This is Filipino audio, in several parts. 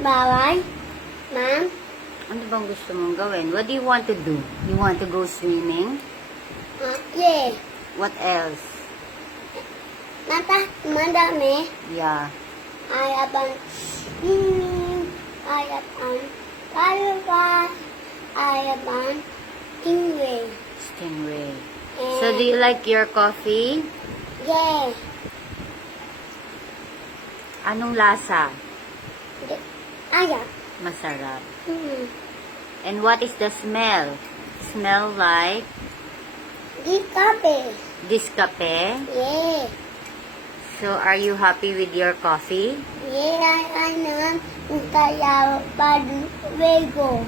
bawal? Ma'am? Ano bang gusto mong gawin? What do you want to do? You want to go swimming? Yeah. What else? Madami. Yeah. Ayaban. Ayaban. Ayaban. Ayaban. Stingray. Stingray. So, do you like your coffee? Yeah. Anong lasa? Ayak. Masarap. And what is the smell? Smell like Di kape. Discafe. Yeah. So, are you happy with your coffee? Yeah, I know. Kaya Wego.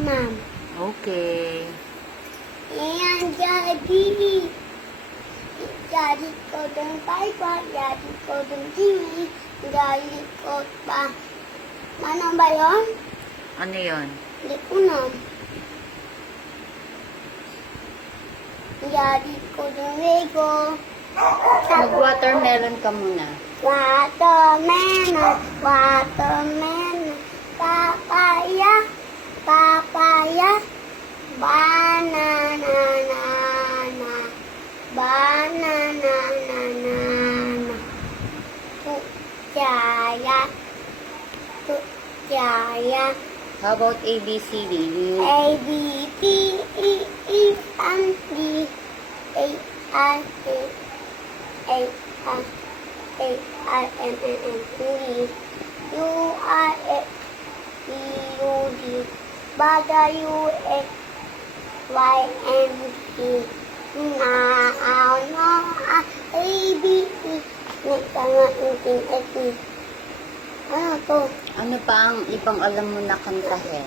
Ma'am. Okay. And Daddy. Daddy ko ng Papa. Daddy ko ng Jimmy. Daddy ko pa. Ano ba yun? Ano yon? Hindi ko na. Daddy ko ng Wego. Mag-watermelon ka muna. Watermelon, watermelon, papaya, papaya, banana, banana, pupaya, pupaya, How about ABCD? A, B, C, E, F, and D, A, R, A, R, A, R, M, N, N, E, U, R, S, T, U, D, W, X, Y, and Z, A, B, E, ano to? Ano pa ang ibang alam mo na kantahin?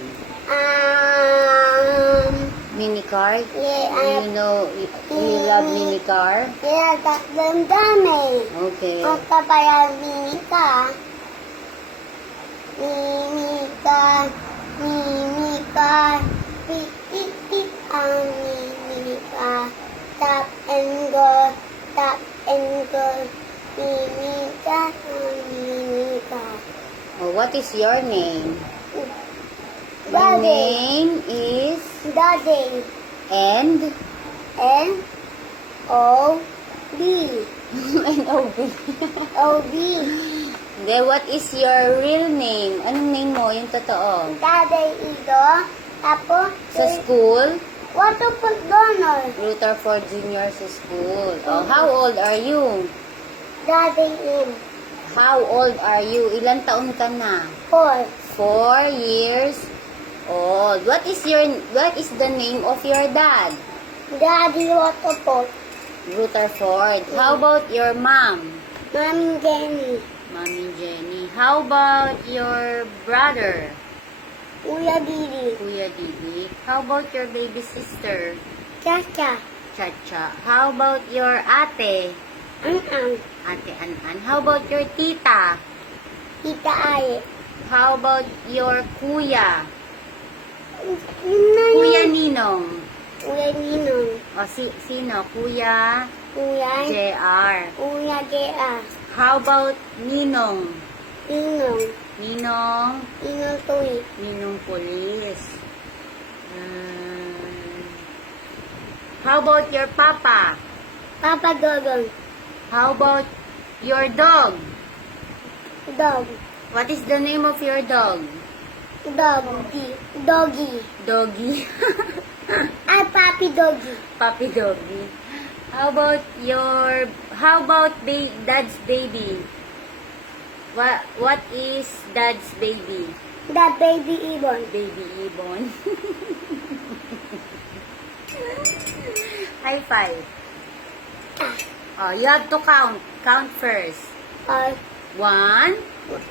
Minicar? Yeah, You know, you love minicar? yeah, tatlong dami. Okay. Ang kapayang mimika. Mimika. Mimika. Pitik ang mimika. Tap and go. Tap and go. Mimika ang mimika. Oh, what is your name? Your Daddy. name is Daddy. and N. O. B. N-O-B. O. B. Then, what is your real name? Anong name mo? Yung totoo. Daddy Ido. Tapos, Sa school? Waterford Donald. Rutherford Junior sa school. Oh, how old are you? Daddy in. How old are you? Ilan taon ka na? 4. 4 years old. What is the name of your dad? Daddy Waterford. Rutherford. How about your mom? Mommy Jenny. Mommy Jenny. How about your brother? Kuya Didi. Kuya Didi. How about your baby sister? Chacha. Chacha. How about your ate? Ang. Ate An-An. How about your tita? Tita Aye. How about your kuya? Yun na Kuya yun. Ninong. Kuya Ninong. O, sino? Kuya Kuya. JR. Kuya J.A. How about Ninong? Ninong. Ninong? Ninong Tuwi. Ninong Police. How about your papa? Papa Dodong. How about your dog? Dog. What is the name of your dog? Doggy. Doggy. Doggy. Ay, Papi Doggy. Puppy doggy. How about dad's baby? What is dad's baby? The baby Ibon. Baby Ibon. High five. Oh, you have to count. Count first. Or, 1.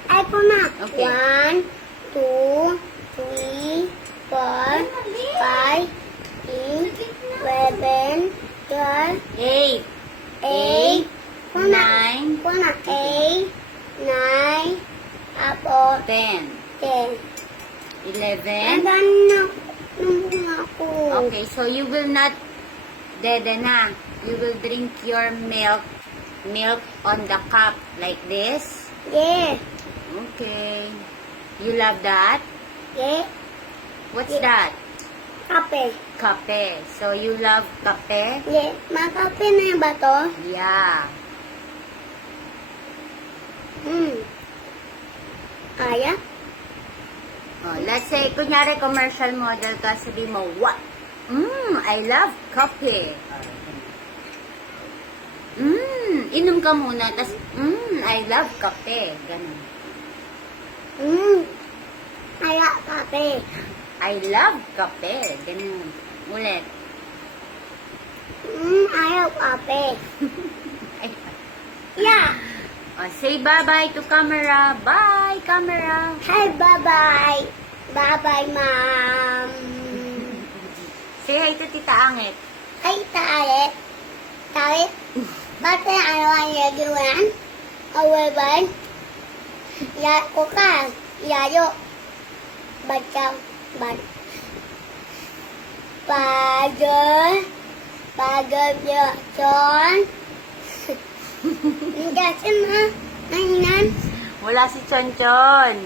ay po na. Okay. 1, 2, 3, 4, 5, 6, 7, 12, 8. 8, Kuna. 9. Kuna. 8, 9, apo, 10. 10. 11. Andan na. Nung ako. Okay, so you will not dede na. You will drink your milk on the cup like this. Yeah. Okay. You love that? Yeah. What's Yeah. that? Kape. Kape. So, you love kape? Yeah. Makape na ba to? Yeah. Kaya? Oh, let's say, kunyari commercial model ka, sabi mo, what? I love kape. Inom ka muna, tas, I love kape. Ganun. Kaya kape. I love kape. Ganun. Ulit. Ayaw kape. Yeah. Oh, say bye-bye to camera. Bye, camera. Hi, bye-bye. Bye-bye, ma'am. Say hi to Tita Angit. Hi, Tarit. Tarit? Ba't ano ang yagawan? Awaban? Ya ko ka. Yayo. Ba't ka? Ba't? Pagod. Pagod yun. Hindi siya na. Nanginan. Wala si Chonchon.